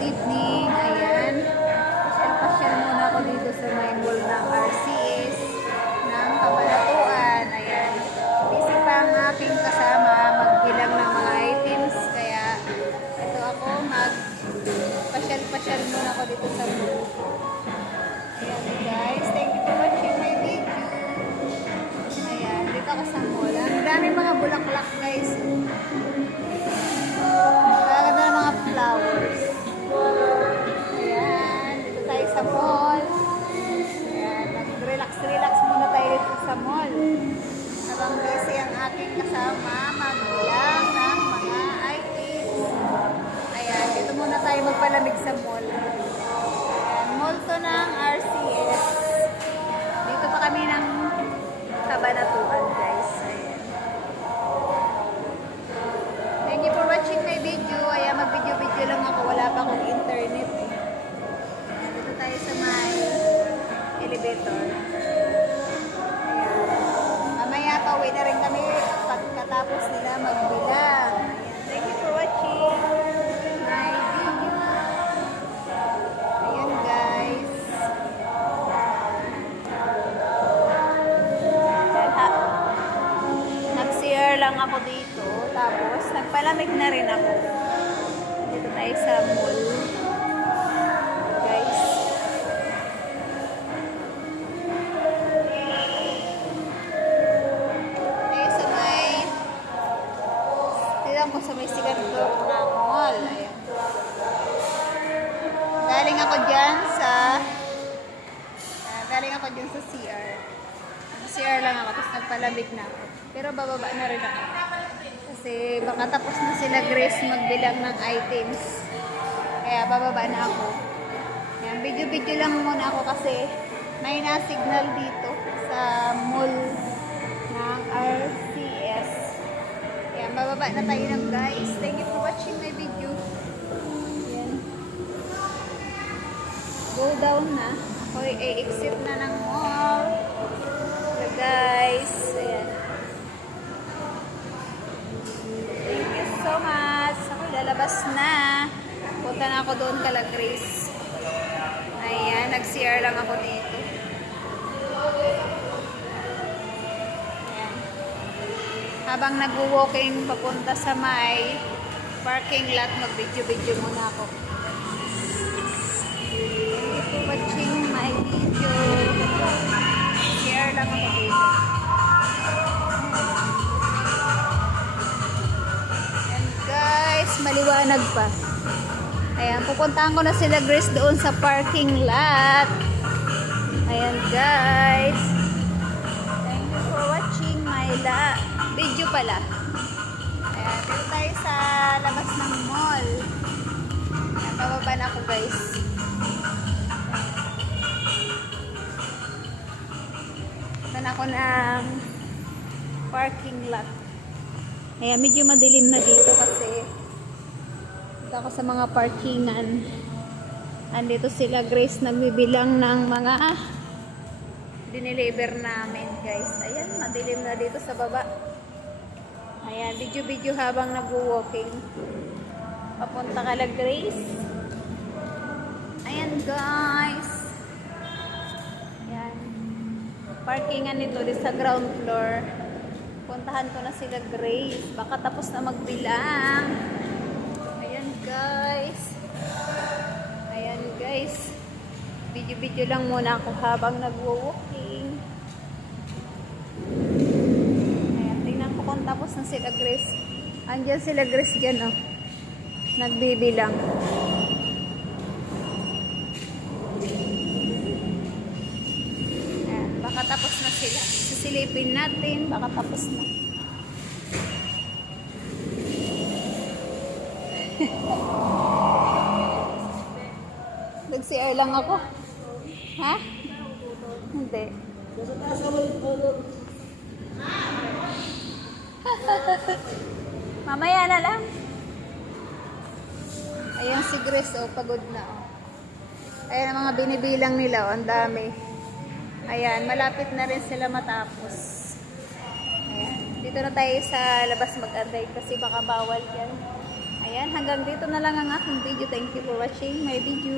good evening. Ayan. Pasyal-pasyal muna ako dito sa may mall ng RCS ng Kabanatuan. Ayan. Busy pa ang aking kasama magbilang ng mga items. Kaya ito ako pasyal-pasyal muna ako dito sa mall. Ayan guys. Thank you for watching my video. Ayan. Dito ako sa mall. Ang dami mga bulaklak guys. Flowers. Ayan, dito tayo sa mall. Ayan, mag-relax-relax muna tayo dito sa mall. Habang busy ang aking kasama, magbilang ng mga items. Ayan, dito muna tayo magpalamig sa mall. Ayan, mall to ng RCS. Dito pa kami ng Kabanatuan, guys. Ayan. Thank you for watching my video. Ayan, mag-video-video lang ako. Wala pa akong internet. Ayan, dito tayo sa may elevator. Ayan. Mamaya pauwi na rin kami pagkatapos nila magbilang. Ayan, thank you for watching my video. Ayan guys. Nag-CR lang ako dito. Tapos, nagpalamig na rin ako. Dito tayo sa mall. Guys. Tayo sa may tilang ko sa may second floor ng mall. Ayan. Galing ako dyan sa CR. CR lang ako. Tapos nagpalamig na ako. Pero bababa na rin ako. Kasi baka tapos na sila Grace magbilang ng items. Kaya bababa na ako. Yan, video-video lang muna ako kasi may na-signal dito sa mall ng RCS. Yan, bababa na tayo ng guys. Thank you for watching my video. Yan. Go down na. Ako i-exit na ng mall. So guys, ayan. So much. Ako lalabas na. Punta na ako doon kala Grace. Ayan, nag-CR lang ako dito. Ayan. Habang nag-walking papunta sa may parking lot, mag-video-video muna ako. Thank you for watching my video. CR lang ako dito. Maliwanag pa. Ayan, pupuntahan ko na sila Grace doon sa parking lot. Ayan guys. Thank you for watching my video pala. Ayan, dito tayo sa labas ng mall. Ayan, bababa na ako guys. Ito na ako ng parking lot. Ayan, medyo madilim na dito kasi ako sa mga parkingan. Andito sila Grace nagbibilang ng mga dineliver namin guys. Ayan, madilim na dito sa baba. Ayan, video-video habang nag-walking. Papunta ka lang Grace. Ayan guys. Ayan. Parkingan nito dito sa ground floor. Puntahan ko na sila Grace. Baka tapos na magbilang. Ayan guys, video-video lang muna ako habang nagwo-walking. Ayan, tingnan ko kung tapos na sila Grace. Andyan sila Grace dyan oh, nagbibilang. Ayan, baka tapos na sila. Sisilipin natin, baka tapos na. Nag-CR lang ako. Ha? Hindi. Mamaya na lang. Ayan si Grace, oh, pagod na. Oh. Ayan ang mga binibilang nila, oh, ang dami. Ayan, malapit na rin sila matapos. Ayan, dito na tayo sa labas mag-antay kasi baka bawal yan. Ayan, hanggang dito na lang ang aking video. Thank you for watching my video.